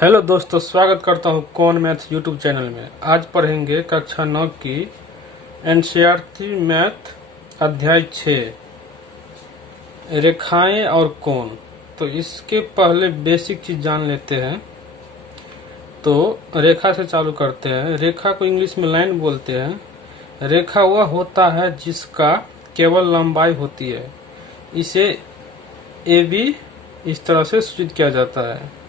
Hello दोस्तों, स्वागत करता हूँ कौन मैथ यूट्यूब चैनल में। आज पढ़ेंगे कक्षा 9 की एनसीईआरटी मैथ अध्याय 6 रेखाएं और कोण। तो इसके पहले बेसिक चीज जान लेते हैं। तो रेखा से चालू करते हैं। रेखा को इंग्लिश में लाइन बोलते हैं। रेखा वह होता है जिसका केवल लंबाई होती है। इसे ए बी इस तरह से सूचित किया जाता है,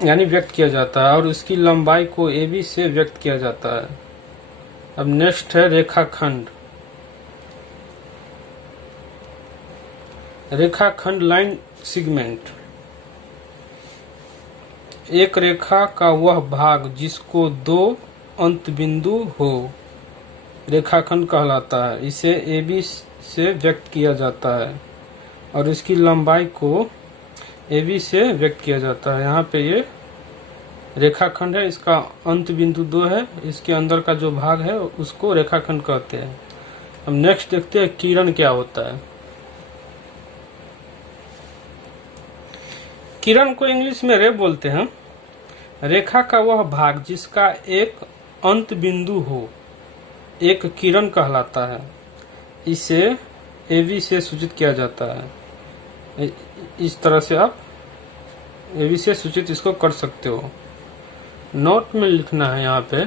यानी व्यक्त किया जाता है, और उसकी लंबाई को ए बी से व्यक्त किया जाता है। अब नेक्स्ट है रेखाखंड। रेखाखंड लाइन सेगमेंट, एक रेखा का वह भाग जिसको दो अंत बिंदु हो रेखाखंड कहलाता है। इसे ए बी से व्यक्त किया जाता है और इसकी लंबाई को ए बी से व्यक्त किया जाता है। यहाँ पे ये रेखाखंड है, इसका अंत बिंदु 2 है, इसके अंदर का जो भाग है उसको रेखाखंड कहते हैं। अब नेक्स्ट देखते हैं किरण क्या होता है। किरण को इंग्लिश में रे बोलते हैं। रेखा का वह भाग जिसका एक अंत बिंदु हो एक किरण कहलाता है। इसे ए बी से सूचित किया जाता है। इस तरह से आप ए बी से सूचित इसको कर सकते हो। नोट में लिखना है यहाँ पे,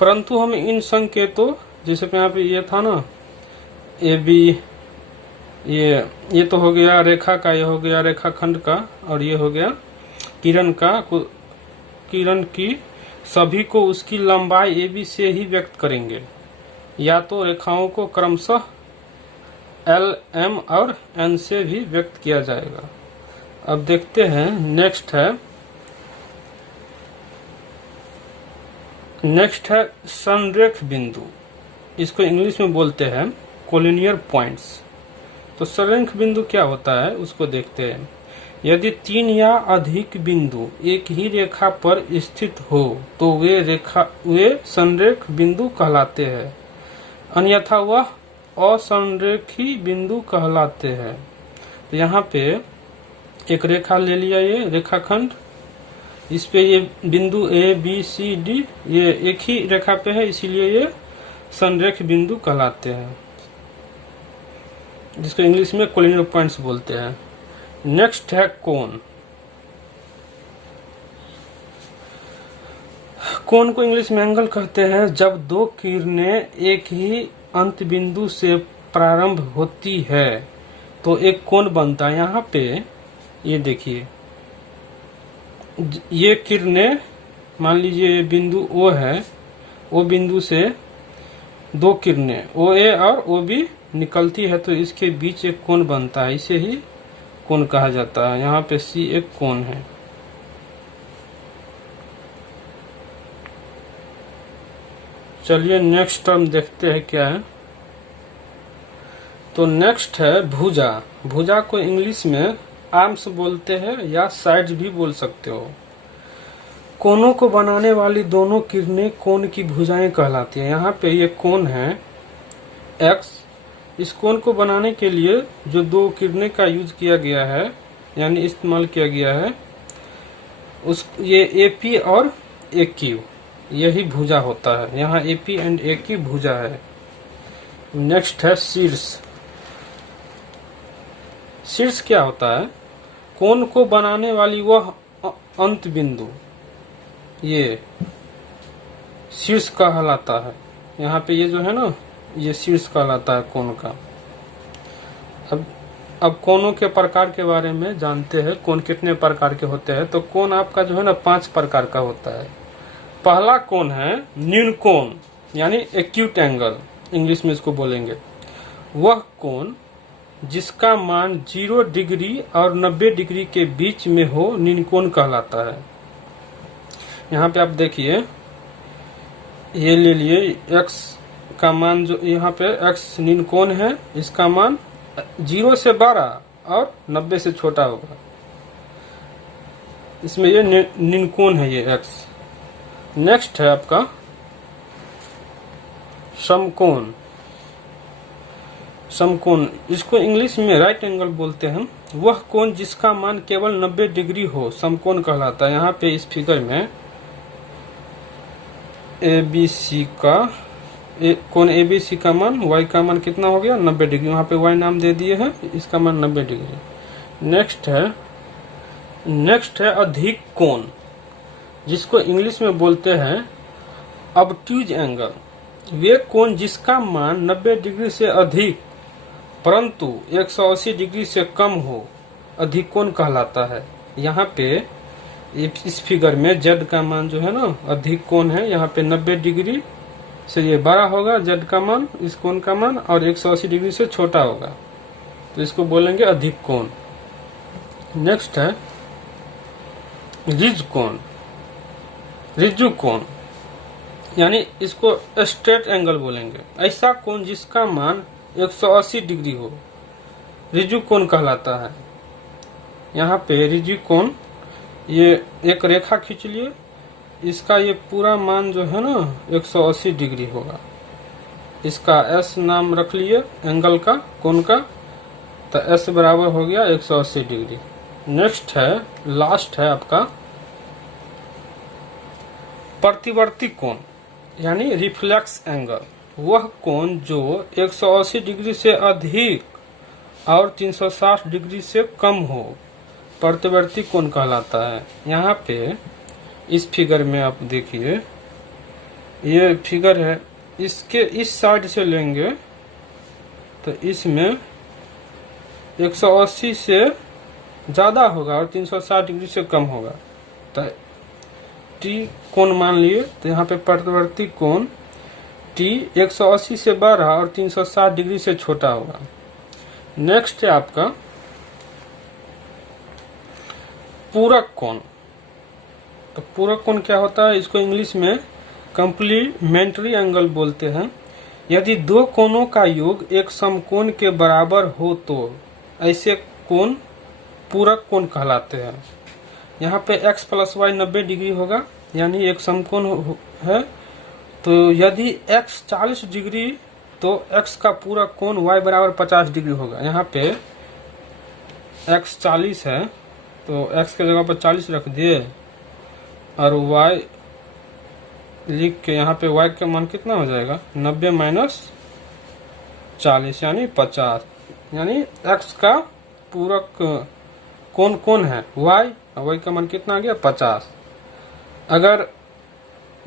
परंतु हम इन संकेतों, जैसे यहाँ पे ये था ना ए बी, ये तो हो गया रेखा का, ये हो गया रेखाखंड का, और ये हो गया किरण का। किरण की सभी को उसकी लंबाई ए बी से ही व्यक्त करेंगे, या तो रेखाओं को क्रमशः एल एम और एन से भी व्यक्त किया जाएगा। अब देखते हैं नेक्स्ट है संरेख बिंदु। इसको इंग्लिश में बोलते हैं कोलिनियर पॉइंट्स। तो संरेख बिंदु क्या होता है उसको देखते हैं। यदि 3 या अधिक बिंदु एक ही रेखा पर स्थित हो तो वे संरेख बिंदु कहलाते हैं, अन्यथा वह असंरेखी बिंदु कहलाते हैं। तो यहाँ पे एक रेखा ले लिया, ये रेखाखंड, इस पे ये बिंदु ए बी सी डी ये एक ही रेखा पे है, इसीलिए ये संरेख बिंदु कहलाते हैं, जिसको इंग्लिश में कोलिनियर पॉइंट्स बोलते हैं। नेक्स्ट है कोण। कोण को इंग्लिश में एंगल कहते हैं। जब दो किरणें एक ही अंत बिंदु से प्रारंभ होती है तो एक कोण बनता है। यहाँ पे ये देखिए, ये किरणें, मान लीजिए ये बिंदु ओ है, ओ बिंदु से दो किरणें ओ ए और ओ बी निकलती है, तो इसके बीच एक कोण बनता है, इसे ही कोण कहा जाता है। यहाँ पे सी एक कोण है। चलिए नेक्स्ट टर्म देखते हैं क्या है। तो नेक्स्ट है भुजा। भुजा को इंग्लिश में आर्म्स बोलते हैं या साइड्स भी बोल सकते हो। कोनों को बनाने वाली दोनों किरणें कोण की भुजाएं कहलाती है। यहाँ पे ये कोण है एक्स। इस कोण को बनाने के लिए जो दो किरणें का यूज किया गया है, यानी इस्तेमाल किया गया है, ये ए पी और ए क्यू, यही भुजा होता है। यहाँ A P and A Q भुजा है। नेक्स्ट है शीर्ष। शीर्ष क्या होता है? कोण को बनाने वाली वह अंत बिंदु, ये शीर्ष कहलाता है। यहाँ पे ये जो है ना, ये शीर्ष कहलाता है कोण का। अब कोणों के प्रकार के बारे में जानते हैं। कोण कितने प्रकार के होते हैं? तो कोण आपका जो है ना 5 प्रकार का होता है। पहला कोण है न्यून कोण, यानी एक्यूट एंगल, इंग्लिश में इसको बोलेंगे। वह कोण जिसका मान 0 डिग्री और 90 डिग्री के बीच में हो न्यून कोण कहलाता है। यहाँ पे आप देखिए, ये ले लिए x का मान, जो यहाँ पे x न्यून कोण है, इसका मान 0 से 12 और 90 से छोटा होगा, इसमें ये न्यून कोण है ये x। नेक्स्ट है आपका समकोण। समकोण, इसको इंग्लिश में राइट एंगल बोलते हैं। वह कोण जिसका मान केवल 90 डिग्री हो समकोण कहलाता है। यहाँ पे इस फिगर में ABC का कोण ABC का मान, y का मान कितना हो गया 90 डिग्री, वहाँ पे y नाम दे दिए हैं, इसका मान 90 डिग्री। नेक्स्ट है अधिक कोण, जिसको इंग्लिश में बोलते हैं ऑब्ट्यूज एंगल। वे कोण जिसका मान 90 डिग्री से अधिक परंतु 180 डिग्री से कम हो अधिक कोण कहलाता है। यहाँ पे इस फिगर में z का मान जो है ना अधिक कोण है, यहाँ पे 90 डिग्री से ये बड़ा होगा z का मान, इस कोण का मान, और 180 डिग्री से छोटा होगा, तो इसको बोलेंगे अधिक कोण। नेक्स्ट है ऋजु कोण, यानी इसको स्ट्रेट एंगल बोलेंगे। ऐसा कोण जिसका मान 180 डिग्री हो ऋजु कोण कहलाता है। यहाँ पे ऋजु कोण, ये एक रेखा खींच लिए, इसका ये पूरा मान जो है ना 180 डिग्री होगा। इसका S नाम रख लिए एंगल का, कोण का, तो S बराबर हो गया 180 डिग्री। नेक्स्ट है, लास्ट है आपका प्रतिवर्ती कोण, यानी रिफ्लेक्स एंगल। वह कोण जो 180 डिग्री से अधिक और 360 डिग्री से कम हो प्रतिवर्ती कोण कहलाता है। यहाँ पे इस फिगर में आप देखिए, ये फिगर है, इसके इस साइड से लेंगे तो इसमें 180 से ज्यादा होगा और 360 डिग्री से कम होगा, तो T कोण मान लिए, तो यहाँ पे प्रतिवर्ती कोण T 180 से बड़ा और 360 डिग्री से छोटा होगा। नेक्स्ट है आपका पूरक कोण। तो पूरक कोण क्या होता है, इसको इंग्लिश में कॉम्प्लीमेंट्री एंगल बोलते हैं। यदि दो कोणों का योग एक समकोण के बराबर हो तो ऐसे कोण पूरक कोण कहलाते हैं। यहाँ पे x प्लस वाई 90 डिग्री होगा, यानी एक समकोण है। तो यदि x 40 डिग्री तो x का पूरा कोण y बराबर 50 डिग्री होगा। यहाँ पे x 40 है तो x के जगह पर 40 रख दिए और y लिख के यहाँ पे y का मान कितना हो जाएगा 90 माइनस 40 यानी 50, यानी x का पूरक कोण कौन है y, और y का मान कितना आ गया 50। अगर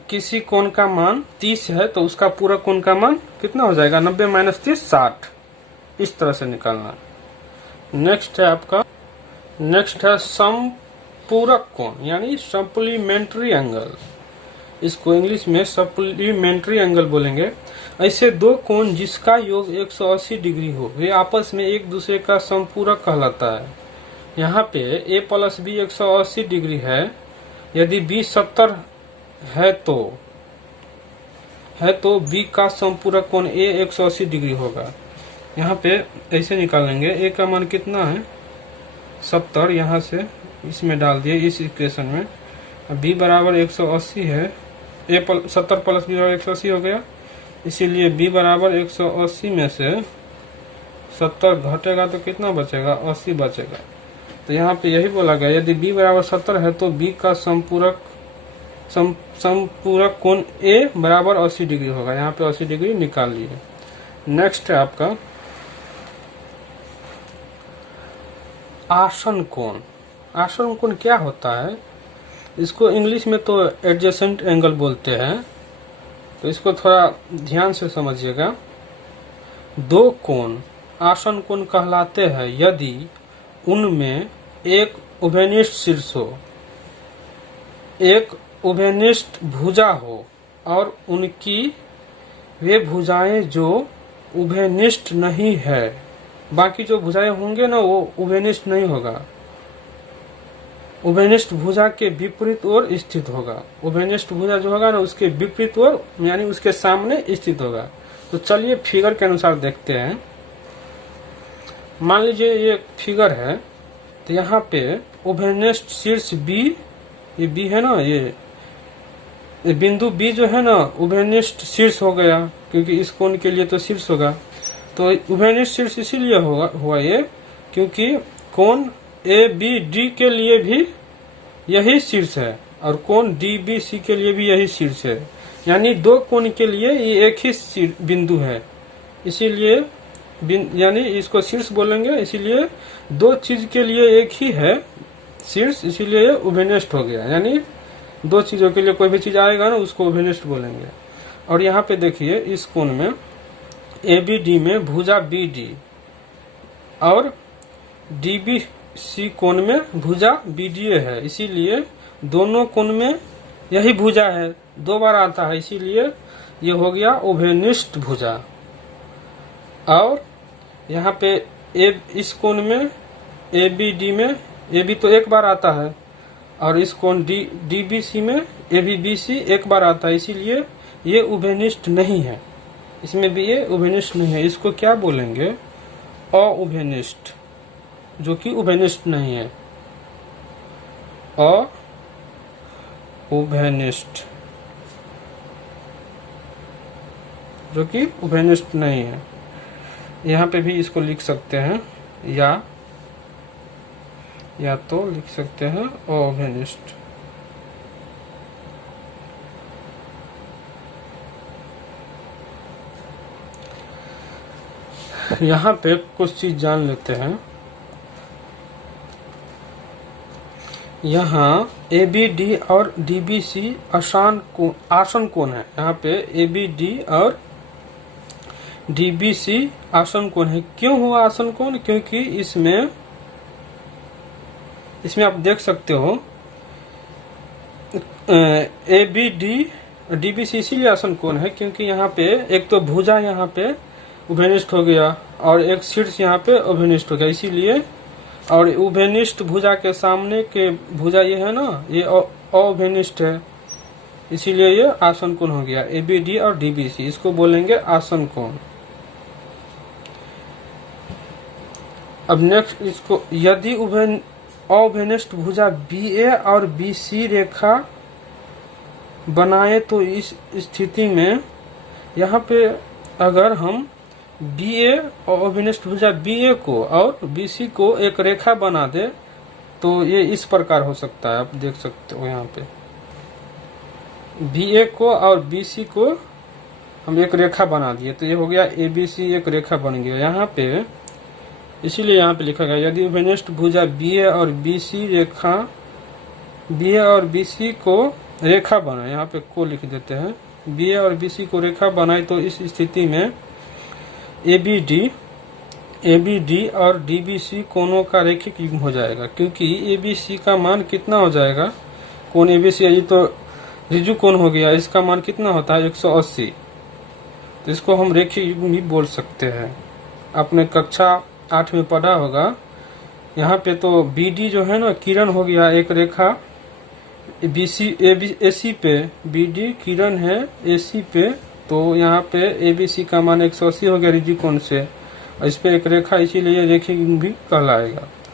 किसी कोण का मान 30 है तो उसका पूरा कोण का मान कितना हो जाएगा 90 माइनस 30 60, इस तरह से निकालना। नेक्स्ट है समपूरक कोण, यानी सप्लीमेंट्री एंगल। इसको इंग्लिश में सप्लीमेंट्री एंगल बोलेंगे। ऐसे दो कोण जिसका योग 180 डिग्री हो वे आपस में एक दूसरे का समपूरक कहलाता है। यहाँ पे a प्लस बी 180 डिग्री है, यदि b 70 है तो b का समपूरक कोण a 180 डिग्री होगा। यहाँ पे ऐसे निकालेंगे, a का मान कितना है 70, यहाँ से इसमें डाल दिए इस इक्वेशन में। b बराबर 180 है, 70 प्लस b बराबर 180 हो गया, इसीलिए b बराबर 180 में से 70 घटेगा तो कितना बचेगा 80 बचेगा। तो यहाँ पे यही बोला गया, यदि b बराबर 70 है तो b का समपूरक कोण a बराबर 80 डिग्री होगा। यहाँ पे 80 डिग्री निकाल लिए। नेक्स्ट है आपका आसन कोण। आसन कोण क्या होता है, इसको इंग्लिश में तो एडजेसेंट एंगल बोलते हैं, तो इसको थोड़ा ध्यान से समझिएगा। दो कोण आसन कोण कहलाते हैं यदि उनमें एक उभयनिष्ठ शीर्ष हो, एक उभयनिष्ठ भुजा हो और उनकी वे भुजाएं जो उभयनिष्ठ नहीं है, बाकी जो भुजाएं होंगे ना वो उभयनिष्ठ नहीं होगा, उभयनिष्ठ भुजा के विपरीत ओर स्थित होगा। उभयनिष्ठ भुजा जो होगा ना उसके विपरीत ओर यानी उसके सामने स्थित होगा। तो चलिए फिगर के अनुसार देखते हैं। मान लीजिए ये फिगर है, तो यहाँ पे उभयनिष्ठ शीर्ष B, ये B है ना, ये बिंदु B जो है ना उभयनिष्ठ शीर्ष हो गया, क्योंकि इस कोण के लिए तो शीर्ष होगा। तो उभयनिष्ठ शीर्ष इसीलिए हुआ ये क्योंकि कोण ए बी डी के लिए भी यही शीर्ष है और कोण डी बी सी के लिए भी यही शीर्ष है, यानी दो कोण के लिए ये एक ही बिंदु है, इसीलिए यानी इसको शीर्ष बोलेंगे। इसीलिए दो चीज के लिए एक ही है शीर्ष, इसीलिए ये उभयनिष्ठ हो गया। यानी दो चीजों के लिए कोई भी चीज आएगा ना उसको उभयनिष्ठ बोलेंगे। और यहाँ पे देखिए इस कोण में ABD में भुजा BD और DBC कोण में भुजा BDA है, इसीलिए दोनों कोण में यही भुजा है, दो बार आता है, इसीलिए ये हो गया उभयनिष्ठ भुजा। और यहाँ पे इस कोण में ABD में AB तो एक बार आता है और इस कोण DBC में ABBC एक बार आता है, इसीलिए ये उभयनिष्ठ नहीं है, इसमें भी ये उभयनिष्ठ नहीं है। इसको क्या बोलेंगे? अउभयनिष्ठ, जो कि उभयनिष्ठ नहीं है। अउभयनिष्ठ जो कि उभयनिष्ठ नहीं है। यहाँ पे भी इसको लिख सकते हैं या तो लिख सकते हैं अउभयनिष्ठ। यहाँ पे कुछ चीज जान लेते हैं। यहाँ ABD और DBC आसन कोण है। यहाँ पे ABD और DBC आसन कोण है। क्यों हुआ आसन कोण? क्योंकि इसमें आप देख सकते हो ABD DBC इसीलिए आसन कोण है क्योंकि यहाँ पे एक तो भुजा यहाँ पे उभयनिष्ठ हो गया और एक शीर्ष यहाँ पे उभयनिष्ठ हो गया, इसीलिए। और उभयनिष्ठ भुजा के सामने के भुजा ये है ना, ये अउभयनिष्ठ है, इसीलिए ये आसन कोण हो गया। ABD और DBC इसको बोलेंगे आसन कोण। अब नेक्स्ट इसको, यदि अउभयनिष्ठ भुजा BA और BC रेखा बनाए तो इस स्थिति में यहाँ पे अगर हम BA और अभिनिष्ठ भुजा BA को और BC को एक रेखा बना दे तो ये इस प्रकार हो सकता है। आप देख सकते हो यहाँ पे BA को और BC को हम एक रेखा बना दिए तो ये हो गया ABC, एक रेखा बन गया यहाँ पे। इसीलिए यहाँ पे लिखा गया यदि अभिनिष्ठ भुजा BA और BC को रेखा बनाए, यहाँ पे को लिख देते हैं, BA और BC को रेखा बनाए तो इस स्थिति में ABD और DBC कोणों का रेखिक युग्म हो जाएगा। क्योंकि ABC का मान कितना हो जाएगा? कोण ABC ये तो ऋजु कोण हो गया, इसका मान कितना होता है? 180। तो इसको हम रेखिक युग्म भी बोल सकते हैं। आपने कक्षा 8 में पढ़ा होगा। यहाँ पे तो BD जो है ना किरण हो गया एक रेखा, AC पे BD किरण है AC पे, तो यहाँ पे ABC का मान 180 हो गया ऋजु कोण से, और इस पे एक रेखा, इसीलिए रेखिक युग्म भी कहलाएगा।